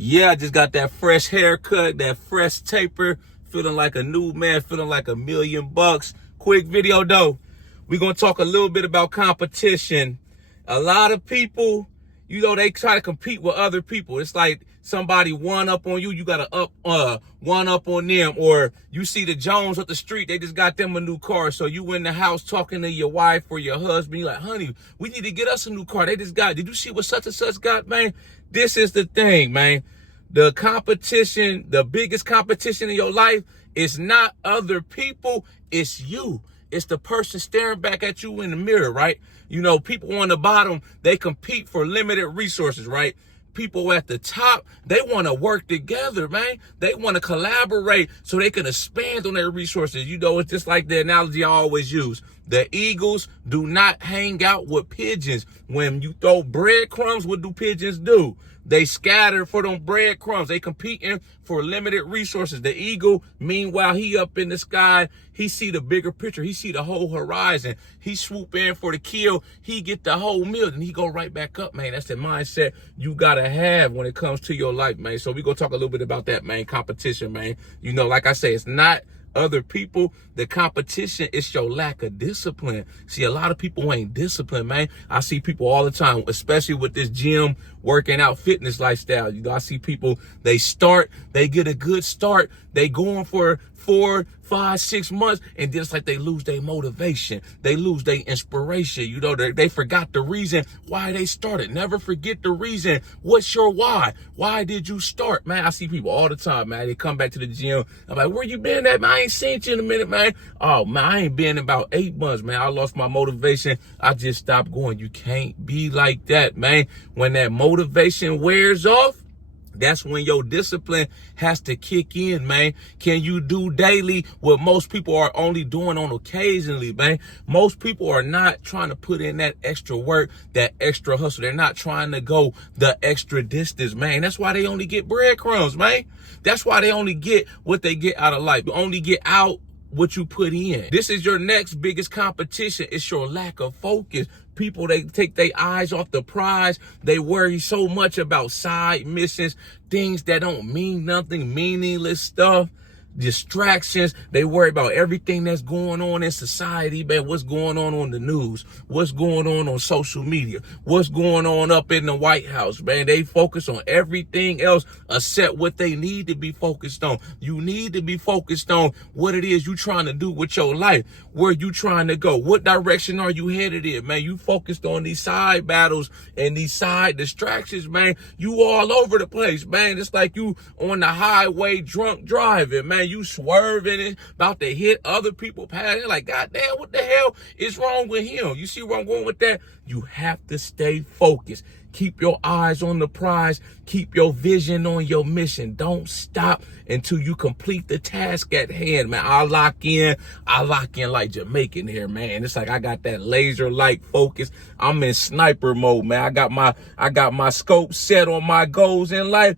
Yeah, I just got that fresh haircut, that fresh taper, feeling like a new man, feeling like $1,000,000. Quick video though. We're going to talk a little bit about competition. A lot of people, they try to compete with other people. It's like somebody one up on you, you got to one up on them. Or you see the Jones up the street, they just got them a new car. So you in the house talking to your wife or your husband, you're like, honey, we need to get us a new car. They just got, did you see what such and such got, man? This is the thing, man. The competition, the biggest competition in your life is not other people, it's you. It's the person staring back at you in the mirror, right? People on the bottom, they compete for limited resources, right? People at the top, they want to work together, man. They want to collaborate so they can expand on their resources. It's just like the analogy I always use. The eagles do not hang out with pigeons. When you throw breadcrumbs, what do pigeons do? They scatter for them breadcrumbs. They competing for limited resources. The eagle, meanwhile, he up in the sky. He see the bigger picture. He see the whole horizon. He swoop in for the kill. He get the whole meal, and he go right back up, man. That's the mindset you gotta have when it comes to your life, man. So we gonna talk a little bit about that, man. Competition, man. Like I say, it's not other people. The competition is your lack of discipline. See, a lot of people ain't disciplined, man. I see people all the time, especially with this gym working out fitness lifestyle. I see people, they get a good start, they going for 4, 5, 6 months, and then it's like they lose their motivation, they lose their inspiration. They forgot the reason why they started. Never forget the reason. What's your why? Why did you start, man? I see people all the time, man. They come back to the gym, I'm like, where you been at, man? I ain't seen you in a minute, man. Oh man, I ain't been in about 8 months, man. I lost my motivation, I just stopped going. You can't be like that, man. When that motivation wears off, that's when your discipline has to kick in, man. Can you do daily what most people are only doing on occasionally, man? Most people are not trying to put in that extra work, that extra hustle. They're not trying to go the extra distance, man. That's why they only get breadcrumbs, man. That's why they only get what they get out of life. You only get out what you put in. This is your next biggest competition. It's your lack of focus. People, they take their eyes off the prize. They worry so much about side missions, things that don't mean nothing, meaningless stuff, distractions. They worry about everything that's going on in society, man. What's going on the news? What's going on social media? What's going on up in the White House, man? They focus on everything else except what they need to be focused on. You need to be focused on what it is you trying to do with your life. Where you trying to go? What direction are you headed in, man? You focused on these side battles and these side distractions, man. You all over the place, man. It's like you on the highway drunk driving, man. You swerving and about to hit other people past. Like, goddamn, what the hell is wrong with him? You see where I'm going with that? You have to stay focused. Keep your eyes on the prize. Keep your vision on your mission. Don't stop until you complete the task at hand, man. I lock in like Jamaican here, man. It's like I got that laser-like focus. I'm in sniper mode, man. I got my scope set on my goals in life.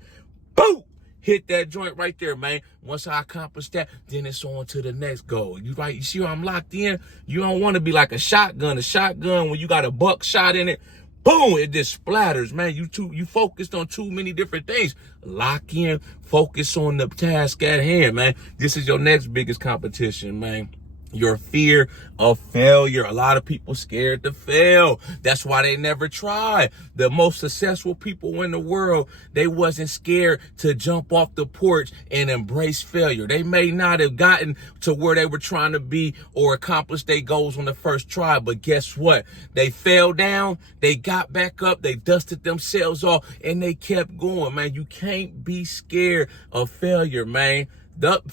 Boom! Hit that joint right there, man. Once I accomplish that, then it's on to the next goal. You see how I'm locked in? You don't want to be like a shotgun. A shotgun, when you got a buckshot in it, boom, it just splatters, man. You focused on too many different things. Lock in, focus on the task at hand, man. This is your next biggest competition, man. Your fear of failure. A lot of people scared to fail. That's why they never try. The most successful people in the world, they wasn't scared to jump off the porch and embrace failure. They may not have gotten to where they were trying to be or accomplish their goals on the first try, but guess what? They fell down, they got back up, they dusted themselves off, and they kept going, man. You can't be scared of failure, man. Let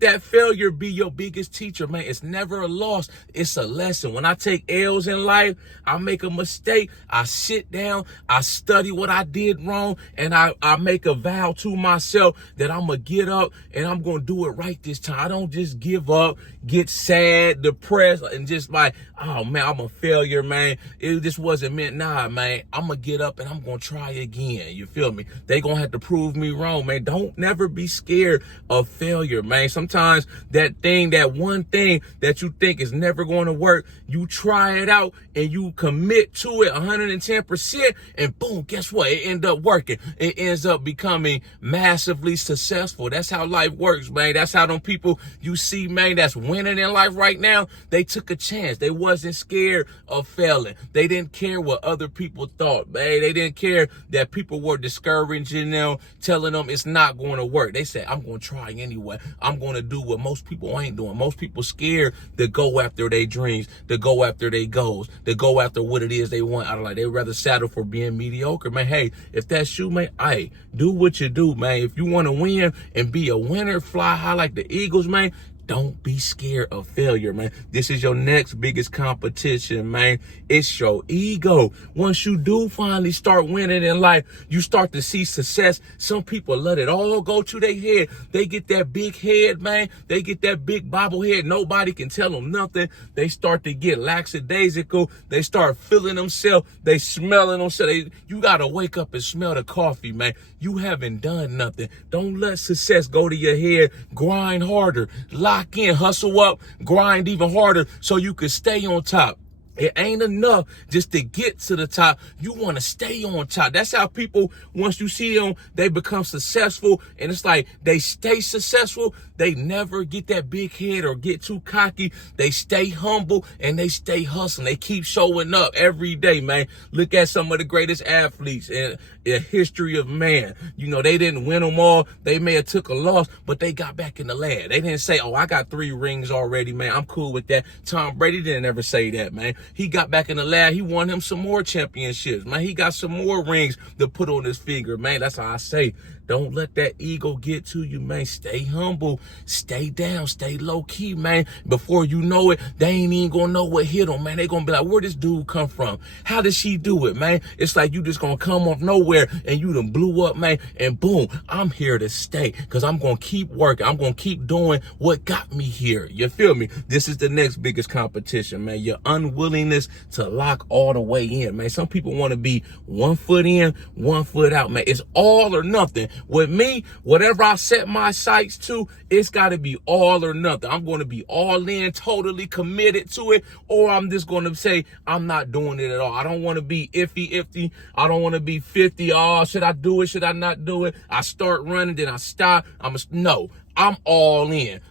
that failure be your biggest teacher, man. It's never a loss. It's a lesson. When I take L's in life, I make a mistake, I sit down, I study what I did wrong, and I make a vow to myself that I'm going to get up and I'm going to do it right this time. I don't just give up, get sad, depressed, and just like, oh man, I'm a failure, man. It just wasn't meant. Nah, man, I'm going to get up and I'm going to try again. You feel me? They going to have to prove me wrong, man. Don't never be scared of failure, man. Sometimes that one thing that you think is never going to work, you try it out and you commit to it 110%, and boom, guess what? It ends up working. It ends up becoming massively successful. That's how life works, man. That's how them people you see, man, that's winning in life right now, they took a chance. They wasn't scared of failing. They didn't care what other people thought, man. They didn't care that people were discouraging them, telling them it's not going to work. They said, I'm going to try anyway. I'm going to do what most people ain't doing. Most people scared to go after their dreams, to go after their goals, to go after what it is they want out of life. They'd rather settle for being mediocre, man. Hey, if that's you, man, hey, do what you do, man. If you want to win and be a winner, fly high like the Eagles, man, don't be scared of failure, man. This is your next biggest competition, man. It's your ego. Once you do finally start winning in life, you start to see success. Some people let it all go to their head. They get that big head, man. They get that big bobblehead. Nobody can tell them nothing. They start to get lackadaisical. They start feeling themselves. They smelling themselves. You got to wake up and smell the coffee, man. You haven't done nothing. Don't let success go to your head. Grind harder. Lock in, hustle up, grind even harder so you can stay on top. It ain't enough just to get to the top. You want to stay on top. That's how people, once you see them, they become successful. And it's like they stay successful. They never get that big head or get too cocky. They stay humble and they stay hustling. They keep showing up every day, man. Look at some of the greatest athletes in the history of man. You know, they didn't win them all. They may have took a loss, but they got back in the lab. They didn't say, oh, I got 3 rings already, man. I'm cool with that. Tom Brady didn't ever say that, man. He got back in the lab. He won him some more championships, man. He got some more rings to put on his finger, man. That's how I say, don't let that ego get to you, man. Stay humble. Stay down. Stay low key, man. Before you know it, they ain't even gonna know what hit them, man. They gonna be like, where this dude come from? How did she do it, man? It's like you just gonna come off nowhere and you done blew up, man. And boom, I'm here to stay because I'm gonna keep working. I'm gonna keep doing what got me here. You feel me? This is the next biggest competition, man. Your unwillingness to lock all the way in, man. Some people want to be 1 foot in, 1 foot out, man. It's all or nothing. With me, whatever I set my sights to, it's got to be all or nothing. I'm going to be all in, totally committed to it, or I'm just going to say I'm not doing it at all. I don't want to be iffy. I don't want to be 50. Oh, should I do it? Should I not do it? I start running, then I stop. No, I'm all in.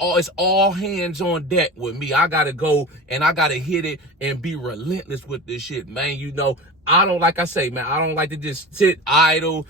It's all hands on deck with me. I got to go and I got to hit it and be relentless with this shit, man. You know, I don't, like I say, man, I don't like to just sit idle,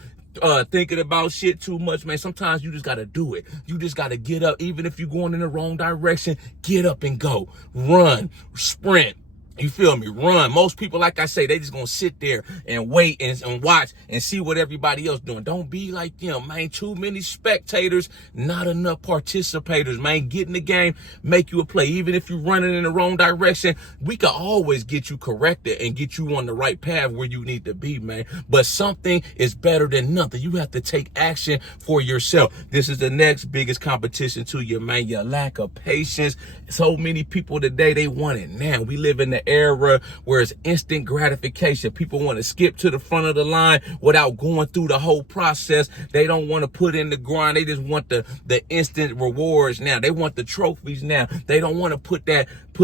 thinking about shit too much, man. Sometimes you just got to do it. You just got to get up. Even if you're going in the wrong direction, get up and go. Run, sprint. You feel me? Run. Most people, like I say, they just gonna sit there and wait and watch and see what everybody else doing. Don't be like them, man. Too many spectators, not enough participators, man. Get in the game, make you a play. Even if you're running in the wrong direction, we can always get you corrected and get you on the right path where you need to be, man. But something is better than nothing. You have to take action for yourself. This is the next biggest competition to you, man. Your lack of patience. So many people today, they want it now. We live in the era where it's instant gratification. People want to skip to the front of the line without going through the whole process. They don't want to put in the grind. They just want the instant rewards now. They want the trophies now. They don't want to put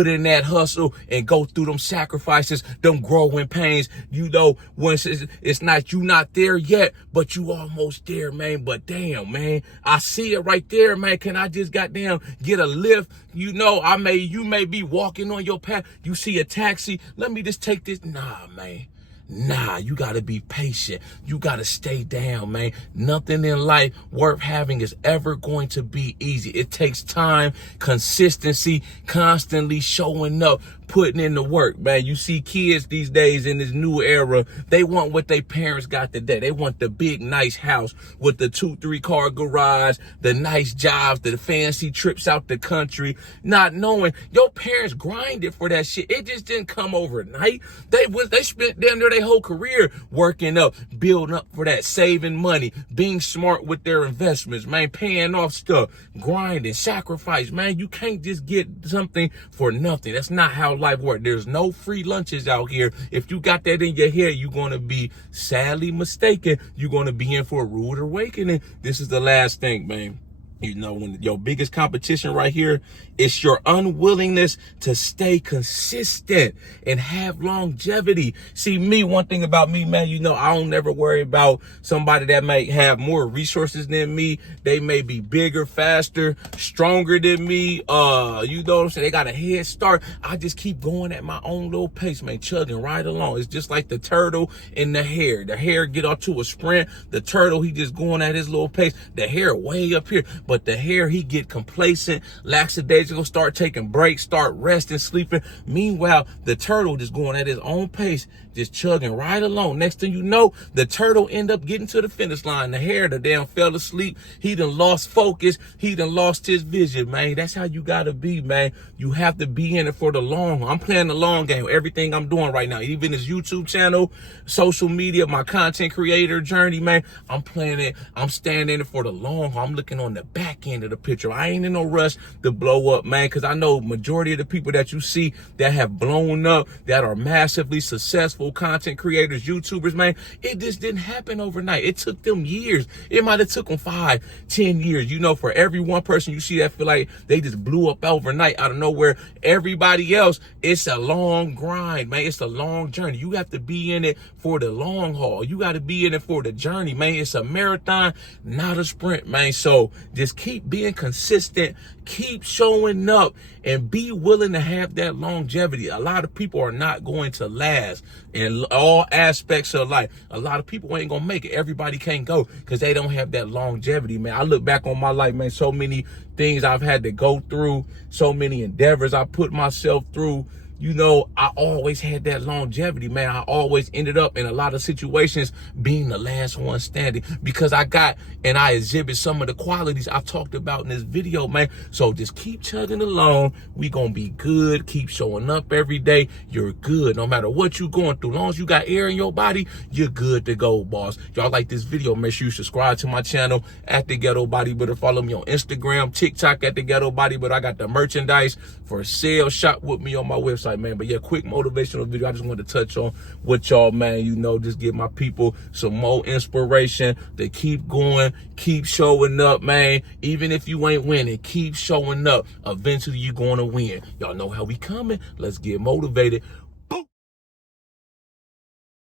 in that hustle and go through them sacrifices, them growing pains. You know, once it's not, you not there yet, but you almost there, man. But damn, man, I see it right there, man. Can I just goddamn get a lift? You know, you may be walking on your path. You see a taxi. Let me just take this. Nah, man. Nah, you got to be patient. You got to stay down, man. Nothing in life worth having is ever going to be easy. It takes time, consistency, constantly showing up, putting in the work, man. You see kids these days in this new era, they want what their parents got today. They want the big, nice house with the 2-3 car garage, the nice jobs, the fancy trips out the country, not knowing your parents grinded for that shit. It just didn't come overnight. They spent down there their whole career working up, building up for that, saving money, being smart with their investments, man, paying off stuff, grinding, sacrifice, man. You can't just get something for nothing. That's not how life works. There's no free lunches out here. If you got that in your head, you're going to be sadly mistaken. You're going to be in for a rude awakening. This is the last thing, man. You know, when your biggest competition right here is your unwillingness to stay consistent and have longevity. See, me, one thing about me, man, you know, I don't never worry about somebody that may have more resources than me. They may be bigger, faster, stronger than me. You know what I'm saying? They got a head start. I just keep going at my own little pace, man, chugging right along. It's just like the turtle and the hare. The hare get off to a sprint. The turtle, he just going at his little pace. The hare way up here. But the hare, he get complacent, lackadaisical, start taking breaks, start resting, sleeping. Meanwhile, the turtle just going at his own pace, just chugging right along. Next thing you know, the turtle end up getting to the finish line. The hare, the damn fell asleep. He done lost focus. He done lost his vision, man. That's how you gotta be, man. You have to be in it for the long haul. I'm playing the long game. Everything I'm doing right now, even this YouTube channel, social media, my content creator journey, man, I'm playing it. I'm standing in it for the long haul. I'm looking on the back end of the picture. I ain't in no rush to blow up, man, because I know majority of the people that you see that have blown up, that are massively successful content creators, YouTubers, man, it just didn't happen overnight. It took them years. It might have took them 5, 10 years. You know, for every one person you see that feel like they just blew up overnight out of nowhere, everybody else, it's a long grind, man. It's a long journey. You have to be in it for the long haul. You got to be in it for the journey, man. It's a marathon, not a sprint, man. So just keep being consistent, keep showing up, and be willing to have that longevity. A lot of people are not going to last in all aspects of life. A lot of people ain't gonna make it. Everybody can't go because they don't have that longevity, man. I look back on my life, man, so many things I've had to go through, so many endeavors I put myself through. You know, I always had that longevity, man. I always ended up in a lot of situations being the last one standing because I got and I exhibit some of the qualities I talked about in this video, man. So just keep chugging along. We gonna be good. Keep showing up every day. You're good. No matter what you're going through, as long as you got air in your body, you're good to go, boss. Y'all like this video, make sure you subscribe to my channel at the Ghetto Bodybuilder. Follow me on Instagram, TikTok at the Ghetto Bodybuilder. I got the merchandise for sale. Shop with me on my website, man. But yeah, quick motivational video. I just wanted to touch on with y'all, man. You know, just give my people some more inspiration to keep going, keep showing up, man. Even if you ain't winning, keep showing up. Eventually you're going to win. Y'all know how we coming. Let's get motivated.